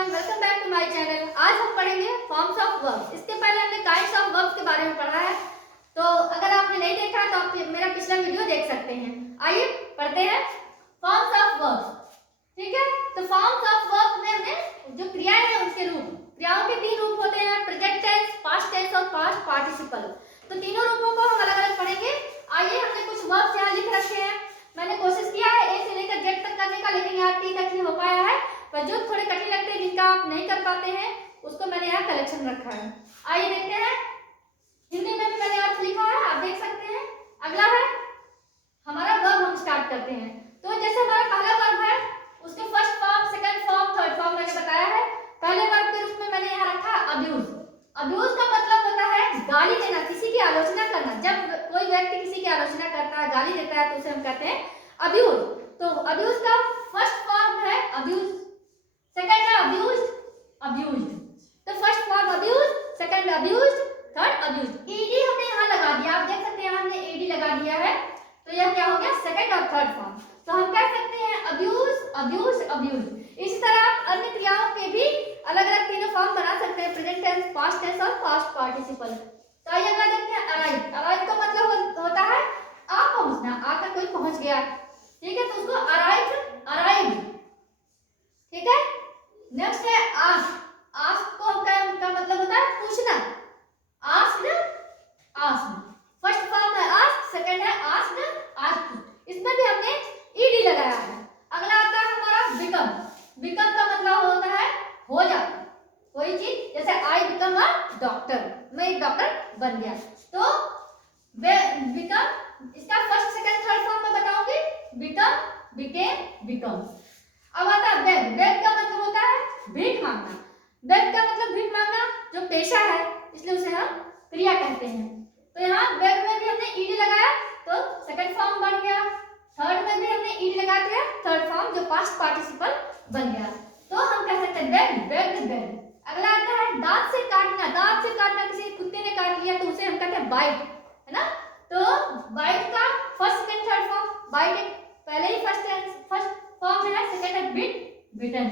Everyone, welcome back to my channel. आज हम पढ़ेंगे फॉर्म्स ऑफ वर्ब्स। इसके पहले हमने काइंड्स ऑफ वर्ब्स के बारे में पढ़ा है, तो अगर आपने नहीं देखा है तो आप मेरा पिछला वीडियो देख सकते हैं। आइए पढ़ते हैं फॉर्म्स ऑफ वर्ब्स। ठीक है, तो फॉर्म्स ऑफ वर्ब्स में हमने जो क्रियाएं हैं उसके रूप, क्रियाओं के 3 रूप होते हैं, प्रेजेंट टेंस, पास्ट टेंस और पास्ट पार्टिसिपल। तो तीनों रूपों को हम अलग अलग पढ़ेंगे। आइए, हमने कुछ वर्ब्स यहाँ लिख रखे हैं। मैंने कोशिश किया है ए से लेकर जेड तक करने का, लेकिन यहाँ टी तक ही हो पाया है। पर जो थोड़े कठिन लगते हैं, जिनका आप नहीं कर पाते हैं, उसको मैंने यहाँ कलेक्शन रखा है। आइए देखते हैं। हिंदी में भी मैंने अर्थ लिखा है, आप देख सकते हैं। अगला है हमारा वर्ब। हम स्टार्ट करते हैं। तो जैसे हमारा पहला वर्ब है, उसके first form, second form, third form मैंने बताया है। पहले वर्ब के रूप में मैंने यहाँ रखा अब्यूज। अब्यूज का मतलब होता है गाली देना, किसी की आलोचना करना। जब कोई व्यक्ति किसी की आलोचना करता है, गाली देता है, तो उसे हम कहते हैं अब्यूज। तो अब्यूज का फर्स्ट फॉर्म है अब्यूज, सेकंड है अब्यूज्ड, अब्यूज्ड। तो first form abuse, second abused, third abused. ED हमने यहाँ लगा दिया, आप देख सकते हैं हमने ईडी लगा दिया है। तो यह क्या हो गया, सेकंड और थर्ड फॉर्म। तो हम कह सकते हैं अब्यूज, अब्यूज, अब्यूज। इस तरह आप अन्य क्रियाओं के भी अलग अलग तीनों फॉर्म बना सकते हैं, प्रेजेंट टेंस, पास्ट टेंस और पास्ट पार्टिसिपल। तो आइए अगला देखते हैं अराइव। अराइव का मतलब होता है आ पहुंचना, आकर कोई पहुंच गया। ठीक है, तो उसको अराइव, अराइव। ठीक है, नेक्स्ट है आस्क। आस्क का मतलब होता है पूछना, आस्क्ड, आस्क्ड। फर्स्ट फॉर्म है आस्क, सेकंड है आस्क्ड, आस्क्ड। इसमें भी हमने ईडी लगाया है। अगला आता है हमारा बिकम। बिकम का मतलब होता है हो जाना, कोई चीज। जैसे आई बिकम अ डॉक्टर, मैं एक डॉक्टर बन गया। तो बिकम, इसका फर्स्ट सेकंड थर्ड फॉर्म में बताऊंगी। Become, became, become. अब आता है बेग। बेग का मतलब होता है भीख मांगना। बेग का मतलब भीख मांगना जो पेशा है, इसलिए उसे हम क्रिया कहते हैं। तो यहाँ बेग में भी हमने ईडी लगाया, तो सेकंड फॉर्म बन गया। थर्ड में भी हमने ईडी लगा दिया, थर्ड फॉर्म जो पास्ट पार्टिसिपल बन गया। तो हम कह सकते हैं बेग, बेग, बेग। अगला आता है दांत से काटना। दांत से काटना, किसी कुत्ते ने काट लिया तो उसे हम कहते हैं बाइट, है ना। तो बाइट का first second third form, bite पहले ही फर्स्ट फॉर्म है, सेकंड है bit, bitten.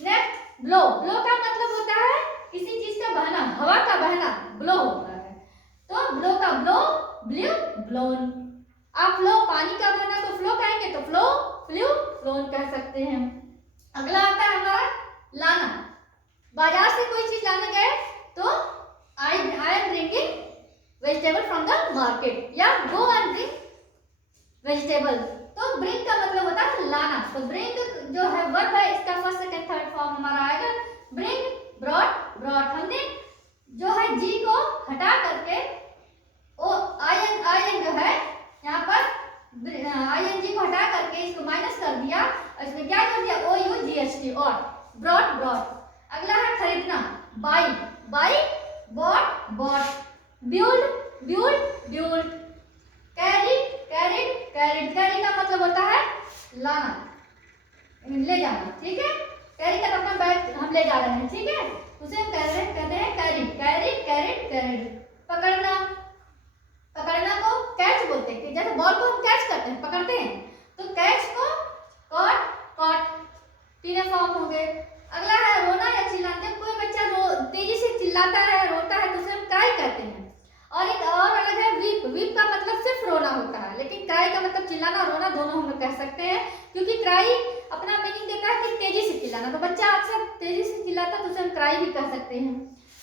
Next blow. Blow का मतलब होता है किसी चीज का बहना, हवा का बहना ब्लो होता है। तो ब्लो का ब्लो, ब्ल्यू, ब्लोन। आप फ्लो, पानी का बहना तो फ्लो कहेंगे, तो फ्लो, फ्लू, फ्लोन कह सकते हैं। अगला आता है हमारा लाना। बाजार से कोई चीज लाने गए तो I am bringing vegetable from the market, या गो एंड ब्रिंग वेजिटेबल। तो ब्रिंग का मतलब होता है लाना। तो ब्रिंग जो है वर्ब है, इसका फर्स्ट सेकंड थर्ड फॉर्म हमारा आएगा ब्रिंग, ब्रॉट, ब्रॉट। हमने जो है जी को हटा करके ओ आई एन जो है यहाँ पर आई एन जी को हटा करके इसको माइनस कर दिया, और इसमें क्या कर दिया, O U G H T, और ब्रॉट, ब्रॉट। अगला है खरीदना। Buy, buy, bought, bought. Build, build, build. Carry, carried, carried. Carry का मतलब होता है लाना, ले जाना। ठीक है, कैरी का मतलब बैग हम ले जा रहे हैं। ठीक है, उसे हम कहते हैं कैरी, कैरी, कैरिड, कैरिड। पकड़ना, पकड़ना को कैच बोलते हैं। जैसे बॉल को हम कैच करते हैं, पकड़ते हैं, तो कैच को कॉट, कॉट। तीनों फॉर्म हो गए। अगला है रोना या चिल्लाना। जब कोई बच्चा तेजी से चिल्लाता है, रोता है, तो उसे हम क्राई कहते हैं। और एक और अलग है वीप। वीप का मतलब सिर्फ रोना होता है, लेकिन क्राई का मतलब चिल्लाना और रोना दोनों हम लोग कह सकते हैं, क्योंकि क्राई अपना मीनिंग देता है कि तेजी से चिल्लाना। तो बच्चा अक्सर तेजी से चिल्लाता है, तो उसे हम क्राई भी कह सकते हैं।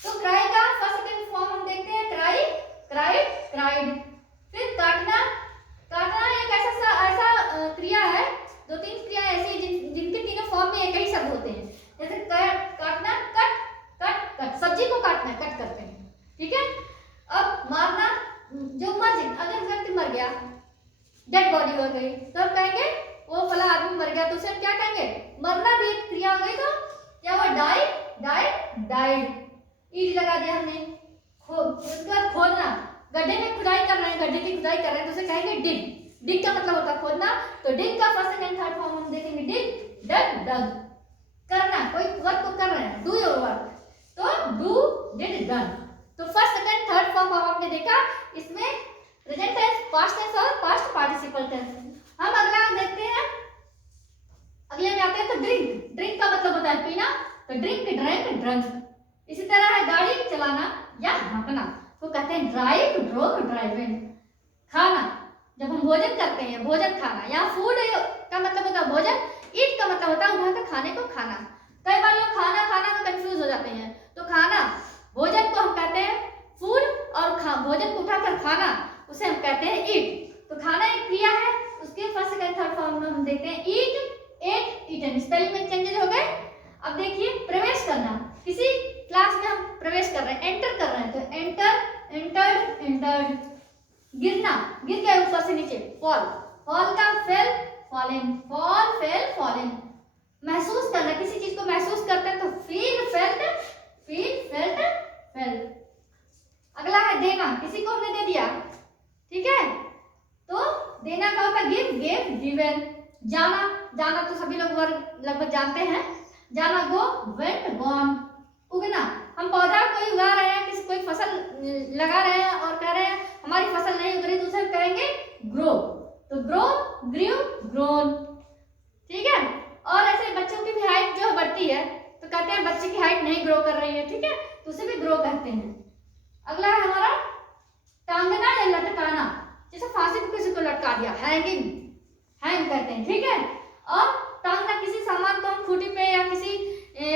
तो क्राई का फर्स्ट सेकंड फॉर्म हम देखते हैं, क्राई, क्राइड, क्राइड। फिर काटना। काटना एक ऐसा क्रिया है, 2-3 क्रिया ऐसी जिनके तीनों फॉर्म में एक ही शब्द होते हैं। जैसे काटना, कट, कट, कट। सब्जी को काटना, कट करते हैं। ठीक है। अब मारना, जो अगर व्यक्ति मर गया, डेड बॉडी हो गई, तो हम कहेंगे वो फला आदमी मर गया, तो उसे हम क्या कहेंगे, मरना भी एक क्रिया हो गई। तो क्या हुआ, डाइड, डाइड, डाइड। ईडी लगा दिया हमने। उसके बाद खोदना। गड्ढे में खुदाई कर रहे हैं, गड्ढे की खुदाई कर रहे हैं, तो उसे कहेंगे डिग। डिग का मतलब होता है खोदना। तो डिग का फर्स्ट सेकंड थर्ड फॉर्म हम देखेंगे, डिग, डग, डग। करना, कोई वर्क को कर रहे हैं, डू योर वर्क, तो डू, डिड, डन। तो फर्स्ट सेकंड थर्ड फॉर्म आपने देखा। इसमें प्रेजेंट टेंस, पास्ट टेंस और पास्ट पार्टिसिपल टेंस। हम अगला देखते हैं। अगले में आते हैं तो ड्रिंक। ड्रिंक का मतलब होता है पीना। तो ड्रिंक, ड्रैंक, ड्रंक। इसी तरह है गाड़ी चलाना या हाँकना, तो कहते हैं ड्राइव, ड्रोव, ड्राइविंग। खाना, जब हम भोजन करते हैं, भोजन खाना, या फूड का मतलब होता है भोजन, ईट का मतलब होता है उठाकर खाने को खाना। कई बार लोग खाना खाना में कंफ्यूज हो जाते हैं। तो खाना, भोजन को हम कहते हैं फूड, और भोजन को उठाकर खाना उसे हम कहते हैं ईट। तो खाना एक क्रिया है, उसके फर्स्ट सेकंड थर्ड फॉर्म में हम देखते हैं ईट, एट, ईटन। स्पेलिंग में चेंजेस हो गए। अब देखिए प्रवेश करना, किसी क्लास में हम प्रवेश कर रहे हैं, एंटर कर रहे हैं, तो एंटर, एंटर्ड, एंटर्ड। गिरना, गिर गए ऊपर से नीचे, फॉल, फॉल का fail, falling, fall, fail, falling. महसूस करना, किसी चीज को महसूस करते हैं तो feel, felt, feel, felt, felt. अगला है देना, किसी को हमने दे दिया, ठीक है, तो देना का होता है गिव, गेव, गिवन। जाना, जाना तो सभी लोग लगभग जानते हैं, जाना गो, वेंट, गॉन। उगना, हम पौधा कोई उगा रहे हैं, किसी कोई फसल लगा रहे हैं और कह रहे हैं हमारी फसल नहीं उग रही, तो उसे कहेंगे ग्रो, तो ग्रो, ग्रीव, ग्रोन, ठीक है। और ऐसे बच्चों की भी हाइट जो बढ़ती है तो कहते हैं बच्चे की हाइट नहीं ग्रो कर रही है, ठीक है, तो उसे भी ग्रो कहते हैं। अगला है हमारा टांगना या लटकाना, जैसे फांसी पे किसी को लटका दिया, हैंगिंग, हैंग कहते हैं, ठीक है। और टांगना, किसी सामान को हम खूंटी पे या किसी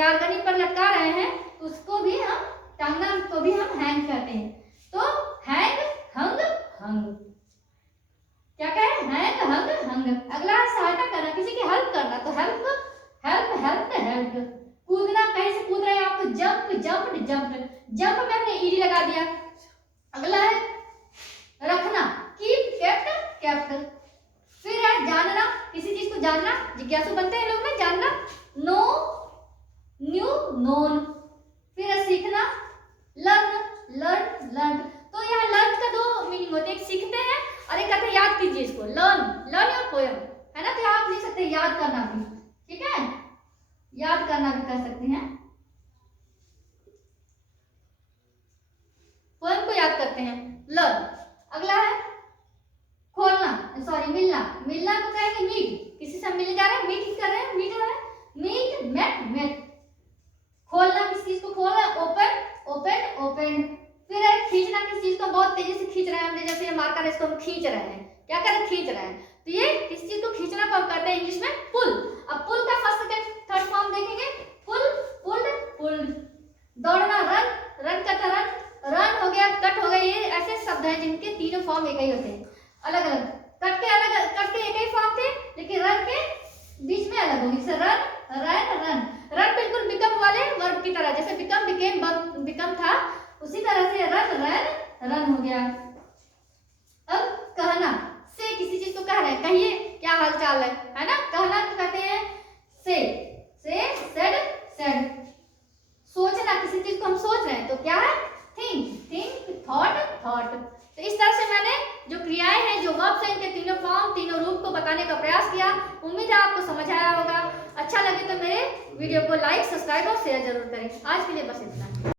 आर्गनी पर लटका रहे हैं तो उसको भी हम, टांगना को भी हम हैंग कहते हैं। तो हैंग, हंग, हंग, क्या कहें, हैंग, हंग, हंग। अगला है सहायता करना, किसी की हेल्प करना, तो हेल्प, हेल्प, हेल्प, हेल्प। कूदना, कहीं से कूद रहे हैं आप तो जंप, जंप, जंप, जंप में हमने ईडी लगा दिया। अगला है रखना, कीप, केप्ट, केप्ट। फिर है जानना, किसी चीज को जानना, जिज्ञासु बनते हैं लोग में, जानना, नो, न्यू, नोन। फिर है सीखना, लर्न, लर्न, लर्न। तो यहाँ लर्न का दो मीनिंग होते हैं, एक सीखते हैं और एक कहते हैं याद कीजिए इसको, लर्न, लर्न योर पोएम, है ना। तो यहाँ आप लिख सकते हैं याद करना भी, ठीक है, याद करना भी कर सकते हैं, पोएम को याद करते हैं, लर्न। अगला है खोलना, सॉरी मिलना, मिलना को कहेंगे मीट, किसी से मिलने जा रहे हैं, मीटिंग कर रहे हैं, मीट है, मीट, मेट, मेट। खोलना, किसी चीज को खोलना, ओपन, ओपन, ओपन। फिर है खींचना, किसी चीज को बहुत तेजी से खींच रहे हैं हमने, जैसे ये मार्कर, इसको हम खींच रहे हैं, क्या कर रहे हैं, खींच रहे हैं, तो ये किसी चीज को खींचना को कहते हैं इंग्लिश में पुल। अब पुल का फर्स्ट सेकंड थर्ड फॉर्म देखेंगे, पुल, पुल्ड, पुल्ड। दौड़ना, रन, रन करता रन, रन हो गया, कट हो गया, ये ऐसे शब्द हैं जिनके तीनों फॉर्म एक ही होते हैं, अलग अलग। कट के अलग, कट के एक ही फॉर्म थे, लेकिन रन के बीच में अलग होगी, जैसे रन, रन, रन। रन बिल्कुल बिकम वाले वर्ब की तरह, जैसे बिकम, बिकेम, बिकम था, उसी तरह से रन, रन, रन हो गया। अब कहना, से किसी चीज को कह रहे हैं, कहिए क्या हालचाल है ना, कहना तो कहते हैं से, सेड, सेड। सोचना, किसी चीज को हम सोच रहे हैं तो क्या है, थिंक, थिंक, थॉट, थॉट। तो इस तरह से मैंने जो क्रियाएं हैं, जो वर्ब्स हैं, इनके तीनों फॉर्म, तीनों रूप को बताने का प्रयास किया। उम्मीद है आपको समझ आया होगा। अच्छा लगे तो मेरे वीडियो को लाइक, सब्सक्राइब और शेयर जरूर करें। आज के लिए बस इतना।